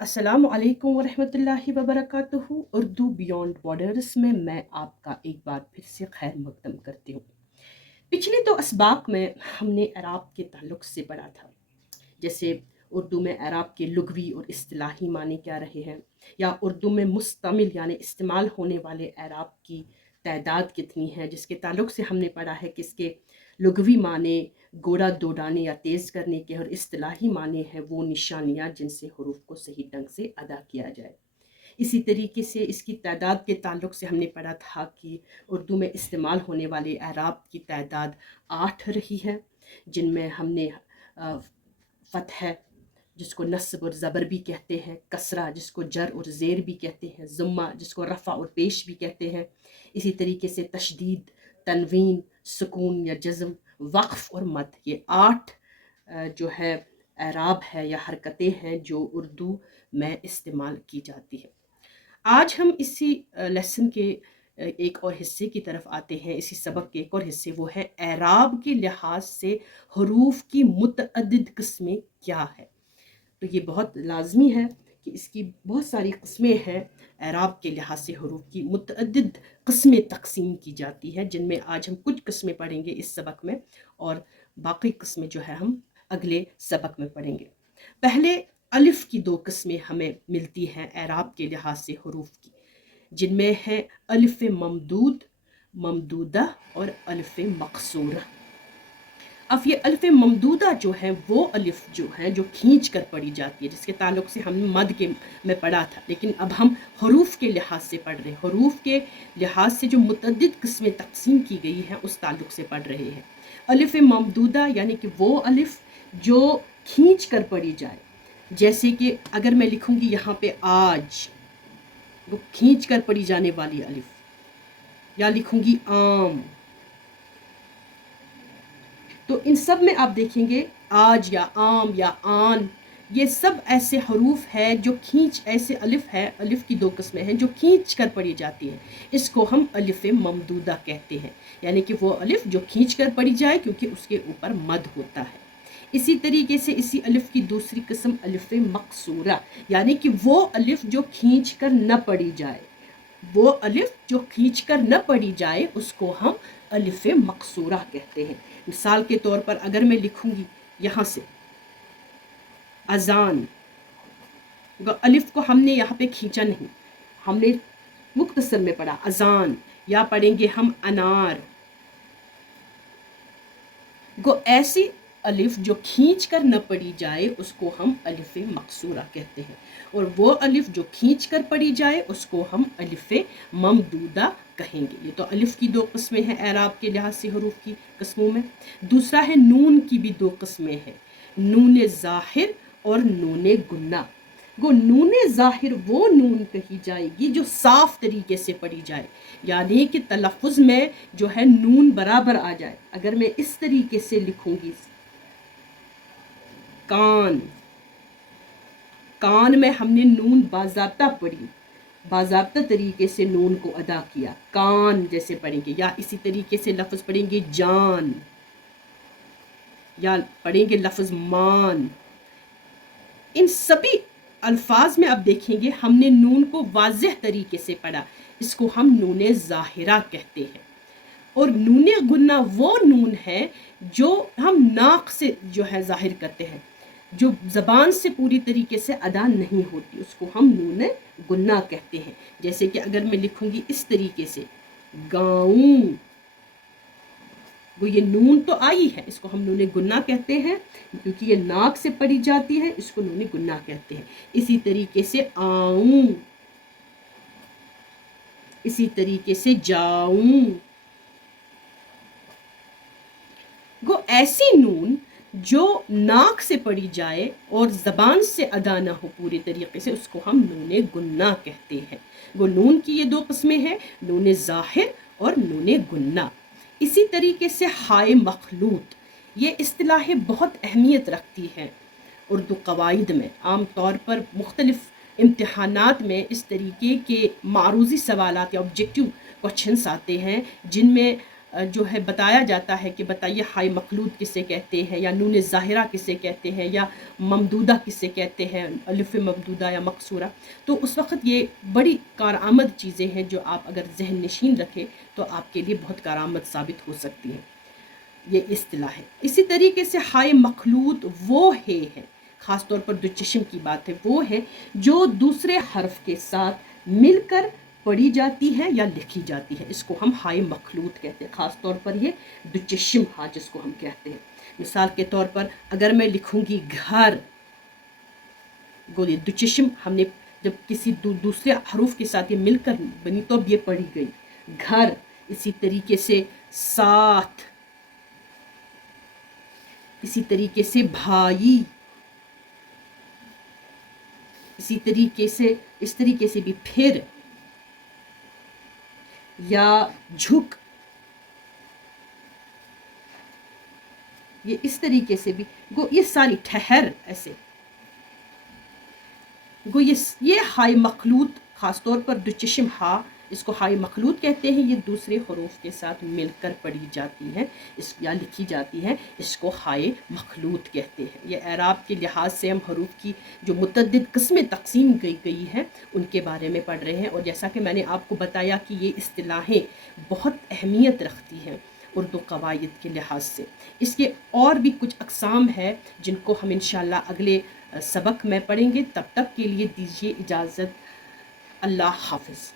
अस्सलाम वालेकुम वरहमतुल्लाहि वबरकातुहू। उर्दू बियॉन्ड बॉर्डर्स में मैं आपका एक बार फिर से खैर मकदम करती हूँ। पिछले तो असबाक में हमने एराब के ताल्लुक से पढ़ा था, जैसे उर्दू में एराब के लुग़वी और इस्तिलाही माने क्या रहे हैं, या उर्दू में मुस्तमिल यानी इस्तेमाल होने वाले एराब की तादाद कितनी है, जिसके ताल्लुक से हमने पढ़ा है कि इसके लुग़वी माने गोड़ा दोडाने या तेज़ करने के, और इस्तिलाही माने हैं वो निशानियाँ जिनसे हरूफ को सही ढंग से अदा किया जाए। इसी तरीके से इसकी तादाद के ताल्लुक से हमने पढ़ा था कि उर्दू में इस्तेमाल होने वाले एराब की तादाद 8 रही है, जिनमें हमने फ़तह जिसको नस्ब और ज़बर भी कहते हैं, कसरा जिसको जर और ज़ेर भी कहते हैं, ज़ुम्मा जिसको रफ़ा और पेश भी कहते हैं, इसी तरीके से तशदीद, तनवीन, सुकून या जज़म, वक़्फ़ और मद, ये 8 जो है एराब है या हरकतें हैं जो उर्दू में इस्तेमाल की जाती है। आज हम इसी लेसन के एक और हिस्से की तरफ आते हैं। इसी सबक के एक और हिस्से वो है एराब के लिहाज से हरूफ की मुतअद्दिद किस्में क्या है। तो ये बहुत लाजमी है कि इसकी बहुत सारी किस्में हैं। एराब के लिहाज से हरूफ की मुतअद्दिद किस्में तकसीम की जाती हैं, जिनमें आज हम कुछ किस्में पढ़ेंगे इस सबक में, और बाकी किस्में जो है हम अगले सबक में पढ़ेंगे। पहले अलिफ की 2 किस्में हमें मिलती हैं एराब के लिहाज से हरूफ की, जिनमें है अलिफ ममदूद, ममदूदा और अलिफ मकसूरा। अब ये अलिफ ममदूदा जो है वो अलिफ जो है जो खींच कर पढ़ी जाती है, जिसके ताल्लुक से हमने मद के में पढ़ा था, लेकिन अब हम हरूफ के लिहाज से पढ़ रहे हैं। हरूफ के लिहाज से जो मुतअद्दिद किस्में तकसीम की गई हैं उस ताल्लुक से पढ़ रहे हैं। अलिफ ममदूदा यानी कि वो अलिफ जो खींच कर पढ़ी जाए, जैसे कि अगर मैं लिखूंगी यहाँ पे आज, वो खींच कर पढ़ी जाने वाली अलिफ, या लिखूंगी आम, तो इन सब में आप देखेंगे आज या आम या आन, ये सब ऐसे हरूफ है जो खींच, ऐसे अलिफ है, अलिफ की 2 किस्में हैं जो खींच कर पढ़ी जाती हैं। इसको हम अलिफ ममदूदा कहते हैं, यानी कि वो अलिफ जो खींच कर पढ़ी जाए क्योंकि उसके ऊपर मद होता है। इसी तरीके से इसी अलिफ की दूसरी किस्म अलिफ मकसूरा, यानी कि वो अलिफ जो खींच कर न पढ़ी जाए, वो अलिफ जो खींच कर न पढ़ी जाए उसको हम अलिफ मकसूरा कहते हैं। मिसाल के तौर पर अगर मैं लिखूंगी यहाँ से अजान, अलिफ को हमने यहाँ पे खींचा नहीं, हमने मुख्तसर में पढ़ा अजान, या पढ़ेंगे हम अनार। गो ऐसी अलिफ जो खींच कर न पढ़ी जाए उसको हम अलिफ मकसूरा कहते हैं, और वो अलिफ जो खींच कर पढ़ी जाए उसको हम अलिफ ममदूदा कहेंगे। ये तो अलिफ की 2 किस्में हैं एराब के लिहाज से हरूफ की किस्मों में। दूसरा है नून की भी 2 किस्में हैं, नून ज़ाहिर और नून गुन्ना। वो नून ज़ाहिर वो नून कही जाएगी जो साफ तरीके से पढ़ी जाए, यानी कि तलफ़ुज़ में जो है नून बराबर आ जाए। अगर मैं इस तरीके से लिखूंगी कान, कान में हमने नून बाज़ाब्ता पढ़ी, बाज़ाब्ता तरीके से नून को अदा किया, कान जैसे पढ़ेंगे। या इसी तरीके से लफ्ज़ पढ़ेंगे जान, या पढ़ेंगे लफ्ज़ मान। इन सभी अल्फाज में आप देखेंगे हमने नून को वाज़ेह तरीके से पढ़ा, इसको हम नून ज़ाहिरा कहते हैं। और नून गुन्ना वो नून है जो हम नाक से जो है ज़ाहिर करते हैं, जो ज़बान से पूरी तरीके से अदा नहीं होती, उसको हम नून गुन्ना कहते हैं। जैसे कि अगर मैं लिखूंगी इस तरीके से गाऊं, वो ये नून तो आई है, इसको हम नून गुन्ना कहते हैं क्योंकि ये नाक से पढ़ी जाती है, इसको नून गुन्ना कहते हैं। इसी तरीके से आऊं, इसी तरीके से जाऊं। गो ऐसी नून जो नाक से पढ़ी जाए और ज़बान से अदा ना हो पूरी तरीके से, उसको हम नून गुन्ना कहते हैं। वो नून की ये 2 किस्में हैं, नून ज़ाहिर और नून गुन्ना। इसी तरीके से हाय मखलूत, ये इस्तिलाहें बहुत अहमियत रखती हैं उर्दू कवाइद में। आम तौर पर मुख्तलिफ़ इम्तिहानात में इस तरीके के मारूज़ी सवालात या ऑब्जेक्टिव क्वेश्चंस आते हैं जिनमें جو ہے بتایا جاتا ہے کہ بتائیے ہائے مخلوط کسے کہتے ہیں، یا نون ظاہرہ کسے کہتے ہیں، یا ممدودہ کسے کہتے ہیں، الف ممدودہ یا مقصورہ، تو اس وقت یہ بڑی کارآمد چیزیں ہیں جو آپ اگر ذہن نشین رکھیں تو آپ کے لیے بہت کارآمد ثابت ہو سکتی ہیں۔ یہ اصطلاح ہے۔ اسی طریقے سے ہائے مخلوط وہ ہے خاص طور پر دو چشم کی بات ہے، وہ ہے جو دوسرے حرف کے ساتھ مل کر پڑھی جاتی ہے یا لکھی جاتی ہے، اس کو ہم ہائے مخلوط کہتے ہیں، خاص طور پر یہ دو چشم ہا جس کو ہم کہتے ہیں۔ مثال کے طور پر اگر میں لکھوں گی گھر، گولی دو چشم ہم نے جب کسی دوسرے حروف کے ساتھ یہ مل کر بنی تو اب یہ پڑھی گئی گھر۔ اسی طریقے سے ساتھ، اسی طریقے سے بھائی، اسی طریقے سے اس طریقے سے بھی پھر یا جھک، یہ اس طریقے سے بھی گو یہ ساری ٹھہر، ایسے گو یہ ہائے مخلوط خاص طور پر دو چشم ہا، اس کو ہائے مخلوط کہتے ہیں، یہ دوسرے حروف کے ساتھ مل کر پڑھی جاتی ہے یا لکھی جاتی ہے، اس کو ہائے مخلوط کہتے ہیں۔ یہ اعراب کے لحاظ سے ہم حروف کی جو متعدد قسمیں تقسیم کی گئی ہیں ان کے بارے میں پڑھ رہے ہیں، اور جیسا کہ میں نے آپ کو بتایا کہ یہ اصطلاحیں بہت اہمیت رکھتی ہیں اردو قواعد کے لحاظ سے۔ اس کے اور بھی کچھ اقسام ہے جن کو ہم انشاءاللہ اگلے سبق میں پڑھیں گے۔ تب تک کے لیے دیجیے اجازت، اللہ حافظ۔